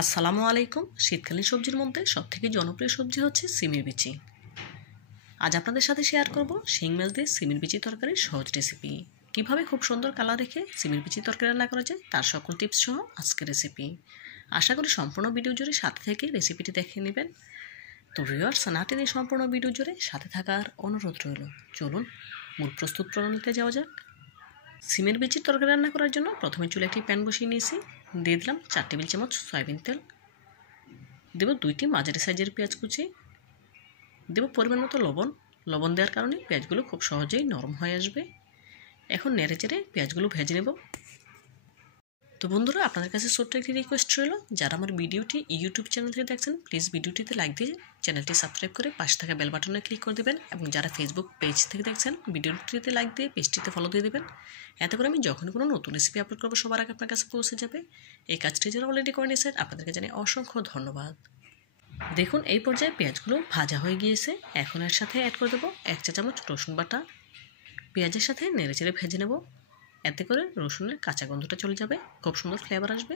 আসসালামু আলাইকুম। শীতকালীন সবজির মধ্যে সবথেকে জনপ্রিয় সবজি হচ্ছে সিমের বিচি। আজ আপনাদের সাথে শেয়ার করব শিং মাছ দিয়ে সিমের বিচি তরকারির সহজ রেসিপি। কিভাবে খুব সুন্দর কালার রেখে সিমের বিচি তরকারি রান্না করা যায় তার সকল টিপস সহ আজকের রেসিপি। আশা করি সম্পূর্ণ ভিডিও জুড়ে সাথে থেকে রেসিপিটি দেখে নেবেন। তো ভিউয়ার্স, না টেনে সম্পূর্ণ ভিডিও জুড়ে সাথে থাকার অনুরোধ রইল। চলুন মূল প্রস্তুত প্রণালীতে যাওয়া যাক। সিমের বিচির তরকারি রান্না করার জন্য প্রথমে চুলে একটি প্যান বসিয়ে নিয়েছি। দিয়ে দিলাম 4 টেবিল চামচ সয়াবিন তেল। দেব 2টি মাঝারি সাইজের পেঁয়াজ কুচি। দেব পরিমাণ মতো লবণ দেওয়ার কারণে পেঁয়াজগুলো খুব সহজেই নরম হয়ে আসবে। এখন নেড়ে চেড়ে পেঁয়াজগুলো ভেজে নেব। তো বন্ধুরা, আপনাদের কাছে ছোট্ট একটি রিকোয়েস্ট রইল, যারা আমার ভিডিওটি ইউটিউব চ্যানেল থেকে দেখছেন প্লিজ ভিডিওটিতে লাইক দিয়ে চ্যানেলটি সাবস্ক্রাইব করে পাশে থাকা বেল বাটনে ক্লিক করে দেবেন, এবং যারা ফেসবুক পেজ থেকে দেখছেন ভিডিওটিতে লাইক দিয়ে পেজটিতে ফলো দিয়ে দেবেন। এতে করে আমি যখন কোনো নতুন রেসিপি আপলোড করবো সবার আগে আপনার কাছে পৌঁছে যাবে। এই কাজটি যারা অলরেডি করে নিয়েছেন আপনাদেরকে জানাই অসংখ্য ধন্যবাদ। দেখুন, এই পর্যায়ে পেঁয়াজগুলো ভাজা হয়ে গিয়েছে। এখন এর সাথে অ্যাড করে দেবো 1 চা চামচ রসুন বাটা। পেঁয়াজের সাথে নেড়ে চেড়ে ভেজে নেব। এতে করে রসুনের কাঁচা গন্ধটা চলে যাবে, খুব সুন্দর ফ্লেভার আসবে।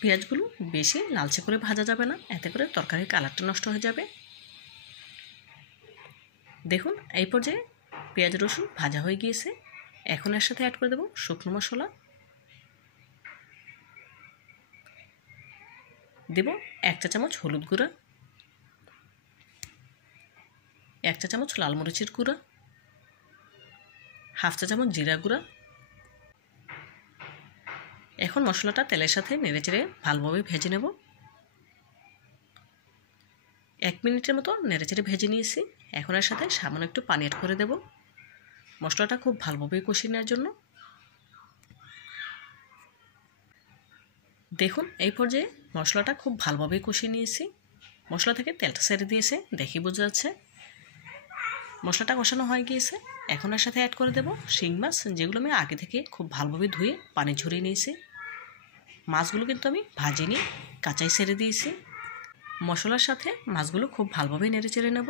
পেঁয়াজগুলো বেশি লালচে করে ভাজা যাবে না, এতে করে তরকারির কালারটা নষ্ট হয়ে যাবে। দেখুন, এই পর্যায়ে পেঁয়াজ রসুন ভাজা হয়ে গিয়েছে। এখন এর সাথে অ্যাড করে দেবো শুকনো মশলা। দেব 1 চা চামচ হলুদ গুঁড়া, 1 চা চামচ লাল মরিচের গুঁড়া, 1/2 চা চামচ জিরা গুঁড়া। এখন মশলাটা তেলের সাথে নেড়ে চেড়ে ভালোভাবে ভেজে নেব। 1 মিনিটের মতো নেড়ে চেড়ে ভেজে নিয়েছি। এখন এর সাথে সামান্য একটু পানি অ্যাড করে দেব মশলাটা খুব ভালোভাবে কষিয়ে নেওয়ার জন্য। দেখুন, এই পর্যায়ে মশলাটা খুব ভালোভাবে কষিয়ে নিয়েছি। মশলা থেকে তেলটা ছেড়ে দিয়েছে, দেখি বোঝা যাচ্ছে মশলাটা কষানো হয়ে গিয়েছে। এখন এর সাথে অ্যাড করে দেব শিং মাছ, যেগুলো আমি আগে থেকে খুব ভালোভাবে ধুয়ে পানি ঝরিয়ে নিয়েছি। মাছগুলো কিন্তু আমি ভাজিনি, কাঁচাই ছেড়ে দিয়েছি। মশলার সাথে মাছগুলো খুব ভালোভাবে নেড়ে চেড়ে নেব।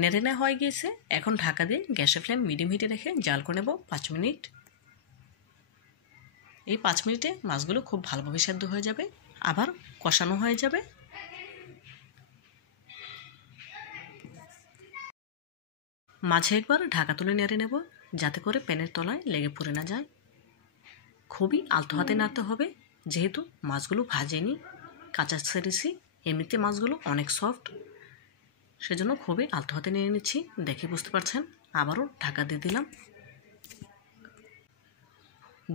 নেড়ে নেওয়া হয়ে গিয়েছে। এখন ঢাকা দিয়ে গ্যাসের ফ্লেম মিডিয়াম হিটে রেখে জাল করে নেব 5 মিনিট। এই 5 মিনিটে মাছগুলো খুব ভালোভাবে সেদ্ধ হয়ে যাবে, আবার কষানো হয়ে যাবে। মাঝে একবার ঢাকা তুলে নেড়ে নেব, যাতে করে প্যানের তলায় লেগে পড়ে না যায়। খুবই আলতো হাতে নাড়তে হবে, যেহেতু মাছগুলো ভাজেনি, কাঁচা ছেড়েছি। এমনিতে মাছগুলো অনেক সফট, সেজন্য খুবই আলতো হাতে নেড়ে নিচ্ছি। দেখে বুঝতে পারছেন। আবারও ঢাকা দিয়ে দিলাম।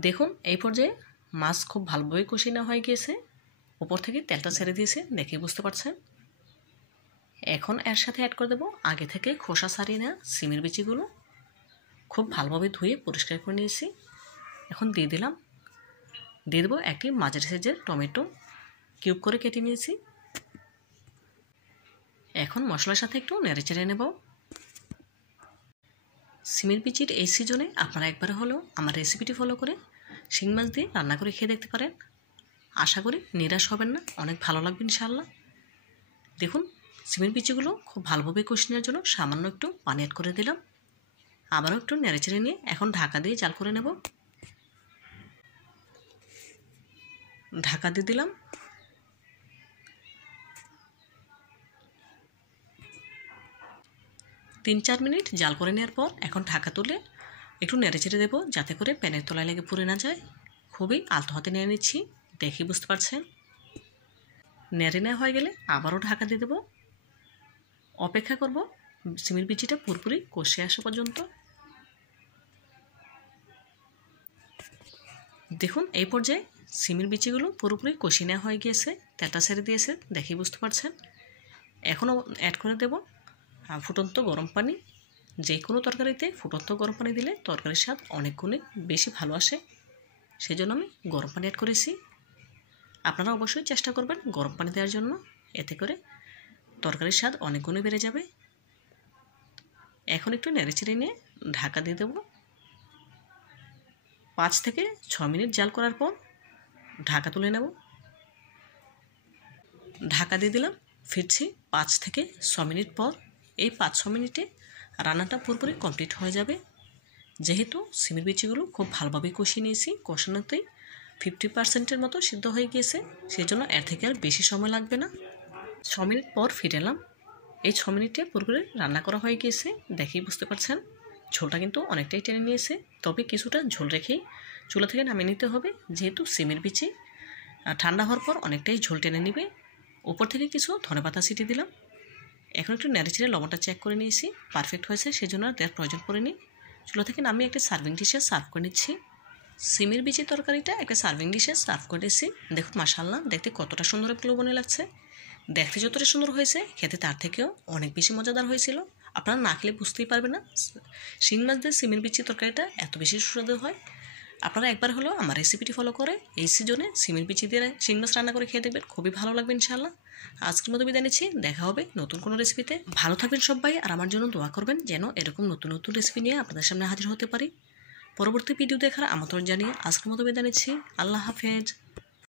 দেখুন, এই পর্যায়ে মাছ খুব ভালোভাবে কষিয়ে নেওয়া হয়ে গিয়েছে। উপর থেকে তেলটা ছেড়ে দিয়েছে, দেখে বুঝতে পারছেন। এখন এর সাথে অ্যাড করে দেবো আগে থেকে খোসা ছাড়িয়ে নেওয়া সিমের বিচিগুলো। খুব ভালোভাবে ধুয়ে পরিষ্কার করে নিয়েছি। এখন দিয়ে দেবো একটি মাঝারি সাইজের টমেটো, কিউব করে কেটে নিয়েছি। এখন মশলার সাথে একটু নেড়ে চেড়ে নেব। সিমের বিচির এই সিজনে আপনারা একবার হলেও আমার রেসিপিটি ফলো করে শিং মাছ দিয়ে রান্না করে খেয়ে দেখতে পারেন। আশা করি নিরাশ হবেন না, অনেক ভালো লাগবে ইনশাআল্লাহ। দেখুন, সিমের বিচিগুলো খুব ভালোভাবে কষিয়ে নেওয়ার জন্য সামান্য একটু পানি অ্যাড করে দিলাম। আবারও একটু নেড়ে চেড়ে নিয়ে এখন ঢাকা দিয়ে জাল করে নেব। ঢাকা দিয়ে দিলাম। তিন 4 মিনিট জাল করে নেওয়ার পর এখন ঢাকা তুলে একটু নেড়ে চেড়ে দেবো, যাতে করে প্যানের তলায় লেগে পুড়ে না যায়। খুবই আলতো হাতে নেড়ে নিচ্ছি, দেখি বুঝতে পারছেন। নেড়ে নেওয়া হয়ে গেলে আবারও ঢাকা দিয়ে দেবো। অপেক্ষা করব সিমের বিচিটা পুরোপুরি কষে আসা পর্যন্ত। দেখুন, এই পর্যায়ে সিমের বিচিগুলো পুরোপুরি কষিয়ে নেওয়া হয়ে গিয়েছে, তেলটা ছেড়ে দিয়েছে, দেখি বুঝতে পারছেন। এখনও অ্যাড করে দেব ফুটন্ত গরম পানি। যে কোনো তরকারিতে ফুটন্ত গরম পানি দিলে তরকারির স্বাদ অনেক গুণে বেশি ভালো আসে, সেজন্য আমি গরম পানি অ্যাড করেছি। আপনারা অবশ্যই চেষ্টা করবেন গরম পানি দেওয়ার জন্য, এতে করে তরকারির স্বাদ অনেক গুণে বেড়ে যাবে। এখন একটু নেড়ে চেড়ে নিয়ে ঢাকা দিয়ে দেব। 5 থেকে 6 মিনিট জাল করার পর ঢাকা তুলে নেব। ঢাকা দিয়ে দিলাম, ফিরছি 5 থেকে 6 মিনিট পর। এই 5-6 মিনিটে রান্নাটা পুরোপুরি কমপ্লিট হয়ে যাবে। যেহেতু সিমের বিচিগুলো খুব ভালোভাবে কষিয়ে নিয়েছি, কষানোতেই 50% মতো সিদ্ধ হয়ে গিয়েছে, সেই জন্য এর থেকে আর বেশি সময় লাগবে না। 6 মিনিট পর ফিরে এলাম। এই 6 মিনিটে পুরোপুরি রান্না করা হয়ে গিয়েছে, দেখেই বুঝতে পারছেন ঝোলটা কিন্তু অনেকটাই টেনে নিয়েছে। তবে কিছুটা ঝোল রেখেই চুলা থেকে নামিয়ে নিতে হবে, যেহেতু সিমের বিচি ঠান্ডা হওয়ার পর অনেকটাই ঝোল টেনে নেবে। উপর থেকে কিছু ধনেপাতা ছিটিয়ে দিলাম। এখন একটু নেড়ে ছেড়ে লবণটা চেক করে নিয়েছি, পারফেক্ট হয়েছে, সেজন্য আর দেওয়ার প্রয়োজন পড়েনি। চুলা থেকে নামিয়ে একটা সার্ভিং ডিশে সার্ভ করে নিচ্ছি। সিমের বিচি তরকারিটা একটা সার্ভিং ডিশে সার্ভ করেছি। দেখুন মাশাআল্লাহ, দেখতে কতটা সুন্দর একটা লোভনীয় লাগছে। দেখতে যতটা সুন্দর হয়েছে, খেতে তার থেকেও অনেক বেশি মজাদার হয়েছিল। আপনারা না খেলে বুঝতেই পারবেন না শিং মাছ দিয়ে সিমের বিচি তরকারিটা এত বেশি সুস্বাদু হয়। আপনারা একবার হলেও আমার রেসিপিটি ফলো করে এই সিজনে সিমের বিচি দিয়ে শিং মাছ রান্না করে খেয়ে দেখবেন, খুবই ভালো লাগবে ইনশাআল্লাহ। আজকের মতো বিদায় নিচ্ছি, দেখা হবে নতুন কোনো রেসিপিতে। ভালো থাকবেন সবাই, আর আমার জন্য দোয়া করবেন যেন এরকম নতুন নতুন রেসিপি নিয়ে আপনাদের সামনে হাজির হতে পারি। পরবর্তী ভিডিও দেখার আমন্ত্রণ জানিয়ে আজকের মতো বিদায় নিচ্ছি। আল্লাহ হাফেজ।